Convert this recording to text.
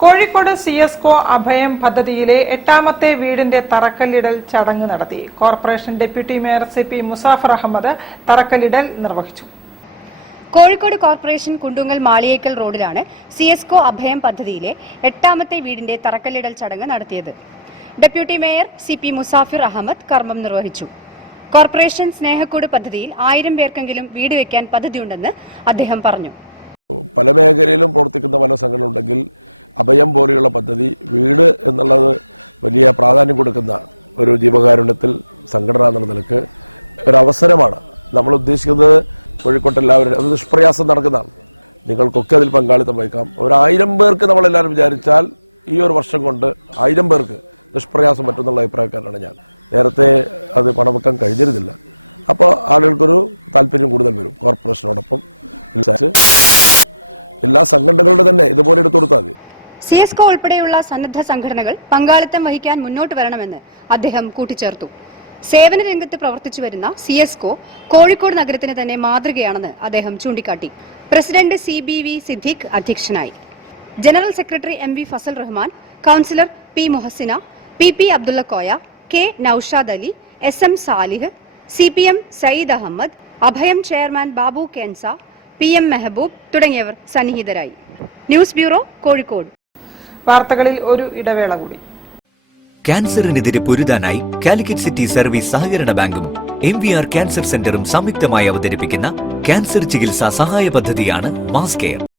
കോഴിക്കോട് സിഎസ്കോ അഭയം പദ്ധതിയിലെ 8ാമത്തെ വീടിന്റെ തറക്കല്ലിടൽ ചടങ്ങ് നടത്തി. Corporation deputy mayor CP Muzaffar Ahammed തറക്കല്ലിടൽ നിർവഹിച്ചു. കോഴിക്കോട് കോർപ്പറേഷൻ കുണ്ടുങ്ങൽ മാളിയേക്കൽ റോഡിലാണ് സിഎസ്കോ അഭയം പദ്ധതിയിലെ 8ാമത്തെ വീടിന്റെ തറക്കല്ലിടൽ ചടങ്ങ് നടത്തിയത്. Deputy mayor CP Muzaffar Ahmed കർമ്മം നിർവഹിച്ചു. കോർപ്പറേഷൻ സ്നേഹക്കൂട് പദ്ധതിയിൽ 1000 പേർക്കെങ്കിലും വീട് വയ്ക്കാൻ പദ്ധതിയുണ്ടെന്ന് അദ്ദേഹം പറഞ്ഞു. പല മേഖലയിലും പ്രവർത്തിക്കുന്ന പല സംഘടനകളുണ്ടെങ്കിൽ അഭയം പോലെയുള്ള പദ്ധതി വീട് എന്നുള്ളത് വലിയ പ്രാധാന്യം കൊടുക്കുന്ന ഒരു ജീവകാരുണ്യത്തിൽ സംഘടന എന്ന നിലക്ക് ഒരു അവസരമാണ്. നമ്മൾ ഉദ്ദേശിക്കുന്നത് കോഴിക്കോട്ട് എല്ലാവരും അത് നിഷ്പ്രയാസം നടക്കുന്നതാണ്. നിങ്ങൾക്കൊക്കെ അതിൽ പങ്കാളിത്തം വഹിക്കാം. 1000 പേർക്ക് നമ്മളെല്ലാവരും വിചാരിച്ചാൽ ഈ ഒരു വർഷം കൊണ്ട് 1000 പേർക്ക് നിഷ്പ്രയാസം പറ്റുന്നുള്ള അഭിപ്രായക്കാരനാണ് ഞാൻ. നേരത്തെ അത് പണം വെക്കാൻ കഴിഞ്ഞിരുന്നില്ല. അപ്പോൾ ആളുകൾക്കൊരു താല്പര്യം കൂടുതൽ വരും. കോർപ്പറേഷനോടൊപ്പം എല്ലാ സംഘടനകളുടെ തന്നെ ഇതുപോലെ എടുത്തു കൊടുത്താൽ മതി. സിഎസ്കോ ഉൾപ്പെടെയുള്ള സന്നദ്ധ സംഘടനകൾ പങ്കാളിത്തം വഹിക്കാൻ മുന്നോട്ട് വരണമെന്ന് അദ്ദേഹം കൂട്ടിച്ചേർത്തു. സേവന രംഗത്ത് പ്രവർത്തിച്ചു വരുന്ന സിഎസ്കോ കോഴിക്കോട് നഗരത്തിന് തന്നെ മാതൃകയാണെന്ന് അദ്ദേഹം ചൂണ്ടിക്കാട്ടി. പ്രസിഡന്റ് CBV സിദ്ദിഖ് അധ്യക്ഷനായി. General secretary MV Fazal Rahman, councillor P Muhsina, PP Abdulla Koya, K Noushad Ali, SM Salih, CPM Sayyid Ahammed, Abhayam chairman Babu Kensa, PM Mehboob തുടങ്ങിയവർ സന്നിഹിതരായി. News bureau, Kozhikode. വാർത്തകളിൽ ഒരു ഇടവേള കൂടി. ക്യാൻസറിനെതിരെ പൊരുതാനായി കാലിക്കറ്റ് സിറ്റി സർവീസ് സഹകരണ ബാങ്കും MVR ക്യാൻസർ സെന്ററും സംയുക്തമായി അവതരിപ്പിക്കുന്ന ക്യാൻസർ ചികിത്സാ സഹായ പദ്ധതിയാണ് മാസ് കെയർ.